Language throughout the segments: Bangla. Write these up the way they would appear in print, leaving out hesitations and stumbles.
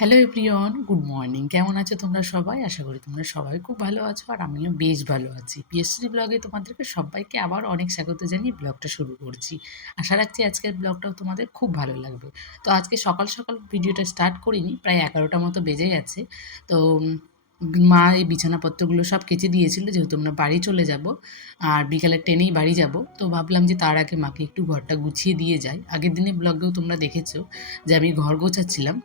Hello everyone, good morning. কেমন আছো তোমরা সবাই? আশা করি তোমরা সবাই খুব ভালো আছো আর আমিও বেশ ভালো আছি। পিএসসি ব্লগে তোমাদেরকে সবাইকে আবার অনেক স্বাগত জানিয়ে ব্লগটা শুরু করছি। আশা রাখছি আজকের ব্লগটাও তোমাদের খুব ভালো লাগবে। তো আজকে সকাল সকাল ভিডিওটা স্টার্ট করিনি, প্রায় 11টা মতো বেজে গেছে। তো মা এই বিছানাপত্রগুলো সব কেচে দিয়েছিল, যেহেতু আমরা বাড়ি চলে যাব আর বিকালের ট্রেনেই বাড়ি যাব। তো ভাবলাম যে তার আগে মাকে একটু ঘরটা গুছিয়ে দিয়ে যাই। আগের দিনের ব্লগেও তোমরা দেখেছো যে আমি ঘর গোছাচ্ছিলাম।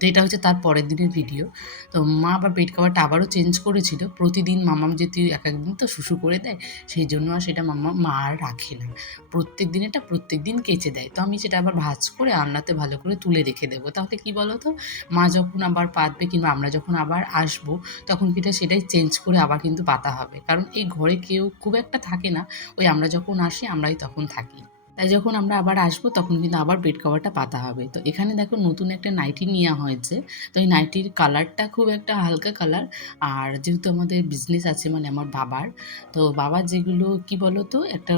তো এটা হচ্ছে তার পরের দিনের ভিডিও। তো মা আবার বেড কভারটা আবারও চেঞ্জ করেছিল। প্রতিদিন মাম্মাম যেহেতু একেকদিন তো শুশু করে দেয়, সেই জন্য আর সেটা মা আর রাখে না। প্রত্যেক দিনেরটা প্রত্যেকদিন কেচে দেয়। তো আমি সেটা আবার ভাঁজ করে আলনাতে ভালো করে তুলে রেখে দেবো। তাহলে কি বলো তো, মা যখন আবার পাতবে কিংবা আমরা যখন আবার আসবো, তখন সেটাই চেঞ্জ করে আবার কিন্তু পাতা হবে। কারণ এই ঘরে কেউ খুব একটা থাকে না। ওই আমরা যখন আসি আমরাই তখন থাকি। তাই যখন আমরা আবার আসবো তখন কিন্তু আবার বেড কভারটা পাতা হবে। তো এখানে দেখো নতুন একটা নাইটি নেওয়া হয়েছে। তো এই নাইটির কালারটা খুব একটা হালকা কালার। আর যেহেতু আমাদের বিজনেস আছে, মানে আমার বাবার, তো বাবার যেগুলো কি বলো তো, একটা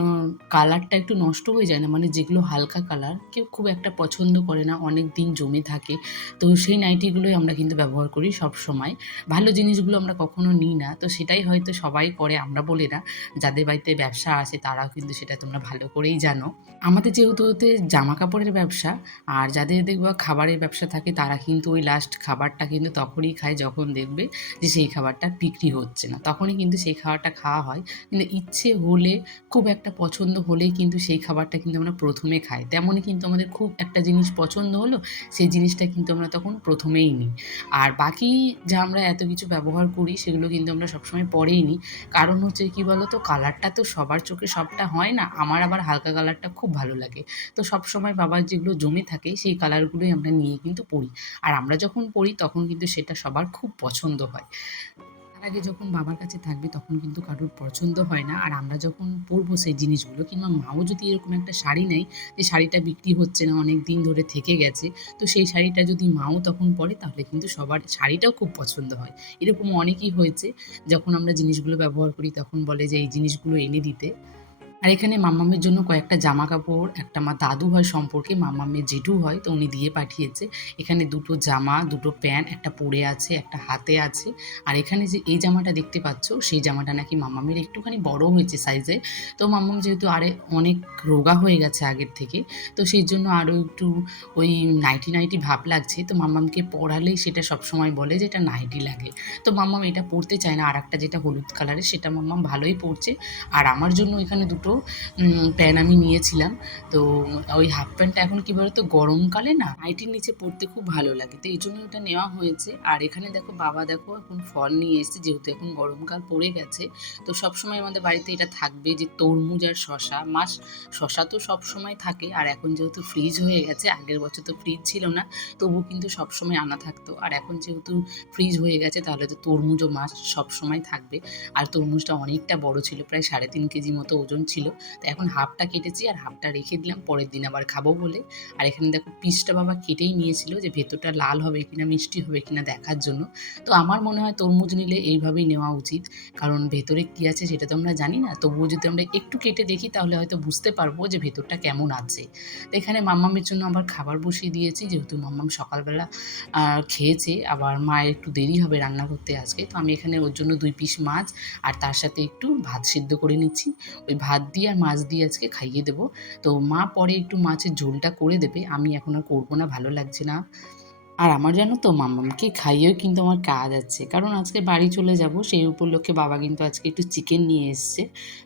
কালারটা একটু নষ্ট হয়ে যায় না, মানে যেগুলো হালকা কালার কেউ খুব একটা পছন্দ করে না, অনেক দিন জমে থাকে। তো সেই নাইটিগুলোই আমরা কিন্তু ব্যবহার করি সব সময়। ভালো জিনিসগুলো আমরা কখনো নিই না। তো সেটাই হয়তো সবাই করে, আমরা বলি না। যাদের বাড়িতে ব্যবসা আছে তারাও কিন্তু সেটা তোমরা ভালো করেই জানো। আমাদের যেহেতু ওতে জামা কাপড়ের ব্যবসা, আর যাদের দেখবা খাবারের ব্যবসা থাকে তারা কিন্তু ওই লাস্ট খাবারটা কিন্তু তখনই খায় যখন দেখবে যে সেই খাবারটা বিক্রি হচ্ছে না, তখনই কিন্তু সেই খাবারটা খাওয়া হয়। কিন্তু ইচ্ছে হলে, খুব একটা পছন্দ হলেই কিন্তু সেই খাবারটা কিন্তু আমরা প্রথমে খাই। তেমনই কিন্তু আমাদের খুব একটা জিনিস পছন্দ হলো, সেই জিনিসটা কিন্তু আমরা তখন প্রথমেই নিই। আর বাকি যা আমরা এত কিছু ব্যবহার করি সেগুলো কিন্তু আমরা সবসময় পরেই নিই। কারণ হচ্ছে কি বলো তো, কালারটা তো সবার চোখে সবটা হয় না। আমার আবার হালকা কালারটা খুব ভালো লাগে। তো সবসময় বাবার যেগুলো জমে থাকে সেই কালারগুলোই আমরা নিয়ে কিন্তু পড়ি। আর আমরা যখন পড়ি তখন কিন্তু সেটা সবার খুব পছন্দ হয়। তার আগে যখন বাবার কাছে থাকবে তখন কিন্তু কারোর পছন্দ হয় না। আর আমরা যখন পরবো সেই জিনিসগুলো, কিংবা মাও যদি এরকম একটা শাড়ি নেয়, যে শাড়িটা বিক্রি হচ্ছে না, অনেক দিন ধরে থেকে গেছে, তো সেই শাড়িটা যদি মাও তখন পরে তাহলে কিন্তু সবার শাড়িটাও খুব পছন্দ হয়। এরকম অনেকই হয়েছে, যখন আমরা জিনিসগুলো ব্যবহার করি তখন বলে যে এই জিনিসগুলো এনে দিতে। আর এখানে মাম্মামের জন্য কয়েকটা জামা কাপড়, একটা আমার দাদু হয় সম্পর্কে, মাম্মামের জেঠু হয়, তো উনি দিয়ে পাঠিয়েছে। এখানে দুটো জামা, দুটো প্যান্ট, একটা পরে আছে, একটা হাতে আছে। আর এখানে যে এই জামাটা দেখতে পাচ্ছ, সেই জামাটা নাকি মাম্মামের একটুখানি বড় হয়েছে সাইজে। তো মাম্মাম যেহেতু অনেক রোগা হয়ে গেছে আগের থেকে, তো সেই জন্য আরও একটু ওই নাইটি নাইটি ভাব লাগছে। তো মাম্মামকে পরালেই সেটা সবসময় বলে যে এটা নাইটি লাগে। তো মাম্মাম এটা পরতে চায় না। আর একটা যেটা হলুদ কালারের, সেটা মাম্মাম ভালোই পরছে। আর আমার জন্য এখানে দুটো প্যান্ট আমি নিয়েছিলাম। তো ওই হাফ প্যান্টটা এখন কি বলতো, গরমকালে না নাইটির নিচে পরতে খুব ভালো লাগে, তো এই জন্য ওটা নেওয়া হয়েছে। আর এখানে দেখো বাবা দেখো এখন ফল নিয়ে এসেছে, যেহেতু এখন গরমকাল পড়ে গেছে। তো সবসময় আমাদের বাড়িতে এটা থাকবে যে তরমুজ আর শশা। শশা তো সবসময় থাকে, আর এখন যেহেতু ফ্রিজ হয়ে গেছে, আগের বছর তো ফ্রিজ ছিল না, তবু কিন্তু সবসময় আনা থাকতো। আর এখন যেহেতু ফ্রিজ হয়ে গেছে, তাহলে তো তরমুজও সবসময় থাকবে। আর তরমুজটা অনেকটা বড় ছিল, প্রায় 3.5 কেজি মতো ওজন ছিল। তো এখন হাফটা কেটেছি আর হাফটা রেখে দিলাম পরের দিন আবার খাবো বলে। আর এখানে দেখো পিসটা বাবা কেটেই নিয়েছিল, যে ভেতরটা লাল হবে কিনা, মিষ্টি হবে কিনা দেখার জন্য। তো আমার মনে হয় তরমুজ নিলে এইভাবেই নেওয়া উচিত, কারণ ভেতরে কী আছে সেটা তো আমরা জানি না। তবুও যদি আমরা একটু কেটে দেখি তাহলে হয়তো বুঝতে পারবো যে ভেতরটা কেমন আছে। তো এখানে মাম্মামের জন্য আবার খাবার বসিয়ে দিয়েছি, যেহেতু মাম্মাম সকালবেলা খেয়েছে, আবার মায়ের একটু দেরি হবে রান্না করতে আজকে। তো আমি এখানে ওর জন্য 2 পিস মাছ আর তার সাথে একটু ভাত সিদ্ধ করে নিচ্ছি। ওই ভাত দিয়ে আর মাছ দিয়ে আজকে খাইয়ে দেবো। তো মা পরে একটু মাছের ঝোলটা করে দেবে। আমি এখন আর করবো না, ভালো লাগছে না। আর আমার জানো তো, মাম্মামকে খাইয়েও কিন্তু আমার কাজ আছে, কারণ আজকে বাড়ি চলে যাব, সেই উপলক্ষে বাবা কিন্তু আজকে একটু চিকেন নিয়ে এসছে।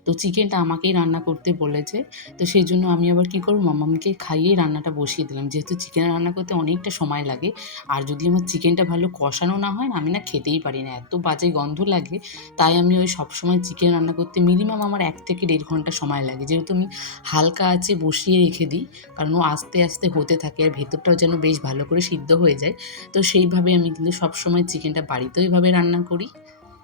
তো চিকেনটা আমাকেই রান্না করতে বলেছে। তো সেই জন্য আমি আবার কী করবো, মাম্মামকে খাইয়েই রান্নাটা বসিয়ে দিলাম, যেহেতু চিকেন রান্না করতে অনেকটা সময় লাগে। আর যদি আমার চিকেনটা ভালো কষানো না হয় না, আমি না খেতেই পারি না, এত বাজে গন্ধ লাগে। তাই আমি ওই সবসময় চিকেন রান্না করতে মিনিমাম আমার 1 থেকে 1.5 ঘন্টা সময় লাগে, যেহেতু আমি হালকা আঁচে বসিয়ে রেখে দিই। কারণ ও আস্তে আস্তে হতে থাকে, আর ভেতরটাও যেন বেশ ভালো করে সিদ্ধ হয়ে যায়। তো সেইভাবে আমি কিন্তু সবসময় চিকেনটা বাড়িতেও এভাবে রান্না করি।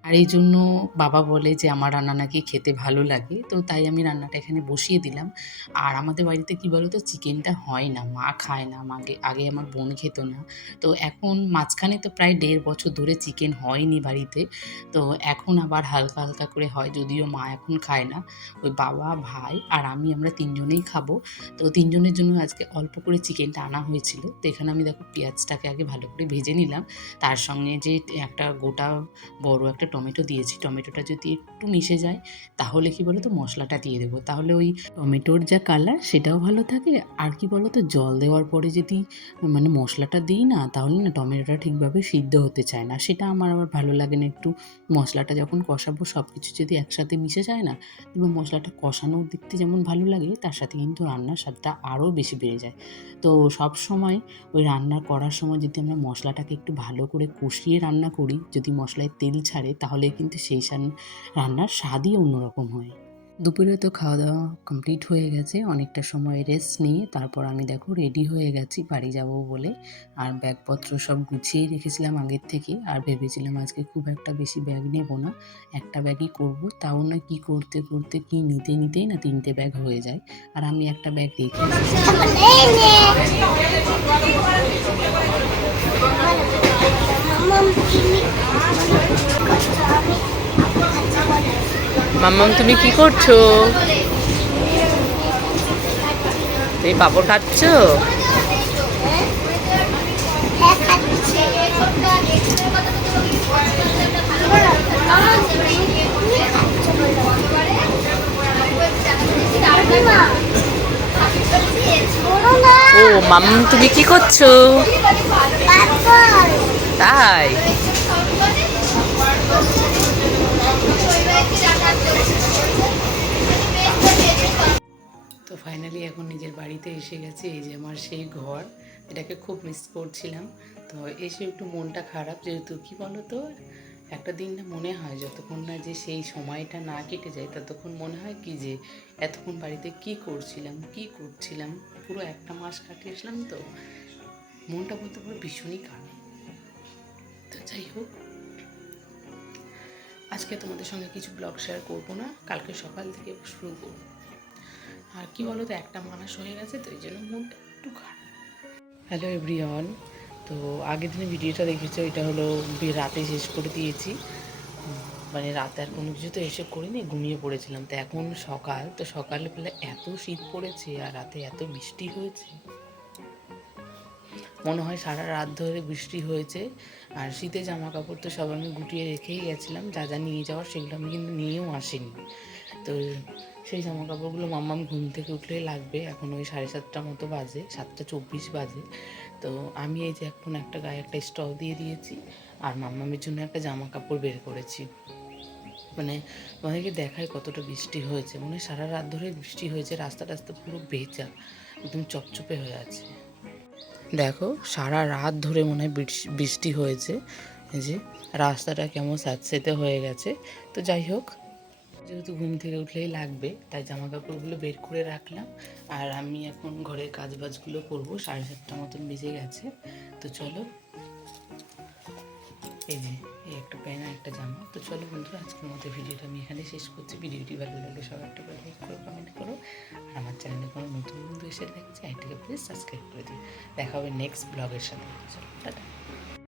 আর এই জন্য বাবা বলে যে আমার রান্না নাকি খেতে ভালো লাগে, তো তাই আমি রান্নাটা এখানে বসিয়ে দিলাম। আর আমাদের বাড়িতে কী বলো তো, চিকেনটা হয় না, মা খায় না, আগে আগে আমার বোন খেত না। তো এখন মাঝখানে তো প্রায় ১.৫ বছর ধরে চিকেন হয়নি বাড়িতে। তো এখন আবার হালকা হালকা করে হয়, যদিও মা এখন খায় না। ওই বাবা, ভাই আর আমরা ৩ জনেই খাবো। তো ৩ জনের জন্য আজকে অল্প করে চিকেনটা আনা হয়েছিল। তো এখানে আমি দেখো পেঁয়াজটাকে আগে ভালো করে ভেজে নিলাম। তার সঙ্গে যে একটা গোটা বড় একটা টমেটো দিয়েছি, টমেটোটা যদি একটু মিশে যায় তাহলে কি বলো তো মশলাটা দিয়ে দেবো, তাহলে ওই টমেটোর যা কালার সেটাও ভালো থাকে। আর কি বলো তো, জল দেওয়ার পরে যদি মানে মশলাটা দিই না, তাহলে না টমেটোটা ঠিকভাবে সিদ্ধ হতে চায় না, সেটা আমার আবার ভালো লাগে না। একটু মশলাটা যখন কষাবো সব কিছু যদি একসাথে মিশে যায় না, এবং মশলাটা কষানোর দেখতে যেমন ভালো লাগে, তার সাথে কিন্তু রান্নার স্বাদটা আরও বেশি বেড়ে যায়। তো সব সময় ওই রান্না করার সময় যদি আমরা মশলাটাকে একটু ভালো করে কষিয়ে রান্না করি, যদি মশলায় তেল ছাড়ে, তাহলে কিন্তু সেই রান্নার স্বাদই অন্যরকম হয়। দুপুরে তো খাওয়া দাওয়া কমপ্লিট হয়ে গেছে, অনেকটা সময় রেস্ট নিয়ে তারপর আমি দেখো রেডি হয়ে গেছি বাড়ি যাব বলে। আর ব্যাগপত্র সব গুছিয়েই রেখেছিলাম আগের থেকে, আর ভেবেছিলাম আজকে খুব একটা বেশি ব্যাগ নেব না, একটা ব্যাগই করব। তাও না কি করতে করতে কি নিতে নিতেই না 3টে ব্যাগ হয়ে যায়, আর আমি একটা ব্যাগ রেখে মাম্মাম তুমি কি করছো? তুমি পাপড় খাচ্ছ? ও মাম্মাম তুমি কি করছো? তাই তো ফাইনালি এখন নিজের বাড়িতে এসে গেছি। এই যে আমার সেই ঘর, এটাকে খুব মিস করছিলাম। তো এসে একটু মনটা খারাপ, যেহেতু কী বলো তো, একটা দিন না মনে হয় যতক্ষণ না যে সেই সময়টা না কেটে যায় ততক্ষণ মনে হয় কি যে এতক্ষণ বাড়িতে কি করছিলাম। পুরো একটা মাস কাটিয়েছিলাম, তো মনটা বলতে পুরো ভীষণই খারাপ। তো যাই হোক, আজকে তোমাদের সঙ্গে কিছু ব্লগ শেয়ার করবো না, কালকে সকাল থেকে শুরু করবো। আর কি বলো তো, একটা মাস হয়ে গেছে, তো এই জন্য মনটা একটু খারাপ। হ্যালো এভরিওয়ান, তো আগের দিনে ভিডিওটা দেখেছো, এটা হলো রাতে শেষ করে দিয়েছি। মানে রাতে আর কোনো কিছু তো এসে করিনি, ঘুমিয়ে পড়েছিলাম। তো এখন সকাল, তো সকালবেলা এত শীত পড়েছে আর রাতে এত বৃষ্টি হয়েছে, মনে হয় সারা রাত ধরে বৃষ্টি হয়েছে। আর শীতে জামা কাপড় তো সব আমি গুটিয়ে রেখেই গেছিলাম, যা যা নিয়ে যাওয়ার সেগুলো আমি কিন্তু নিয়েও আসিনি। তো সেই জামা কাপড়গুলো মাম্মাম ঘুম থেকে উঠলেই লাগবে। এখন ওই 7:30 মতো বাজে, 7:24 বাজে। তো আমি এই যে এখন একটা গায়ে একটা স্টল দিয়ে দিয়েছি, আর মাম্মামের জন্য একটা জামা কাপড় বের করেছি। মানে তোমাদেরকে দেখায় কতটা বৃষ্টি হয়েছে, মনে হয় সারা রাত ধরে বৃষ্টি হয়েছে, রাস্তা টাস্তা পুরো ভেজা, একদম চপচপে হয়ে আছে। দেখো সারা রাত ধরে মনে হয় বৃষ্টি হয়েছে, এই যে রাস্তাটা কেমন স্যাঁতসেঁতে হয়ে গেছে। তো যাই হোক, যেহেতু ঘুম থেকে উঠলেই লাগবে, তাই জামা কাপড়গুলো বের করে রাখলাম। আর আমি এখন ঘরের কাজবাজগুলো করবো, 7:30 মতন বেজে গেছে। তো চলো, এই যে এই একটা প্যান্ট আর একটা জামা। তো চলো বন্ধুরা, আজকের মতো ভিডিওটা আমি এখানে শেষ করছি। ভিডিওটি ভালো লাগলে সবাই একটা করে লাইক করো, কমেন্ট করো। আর আমার চ্যানেলে কোনো নতুন বন্ধু এসে দেখছে, এটাকে প্লিজ সাবস্ক্রাইব করে দিও। দেখা হবে নেক্সট ব্লগের সাথে। চলো টাটা।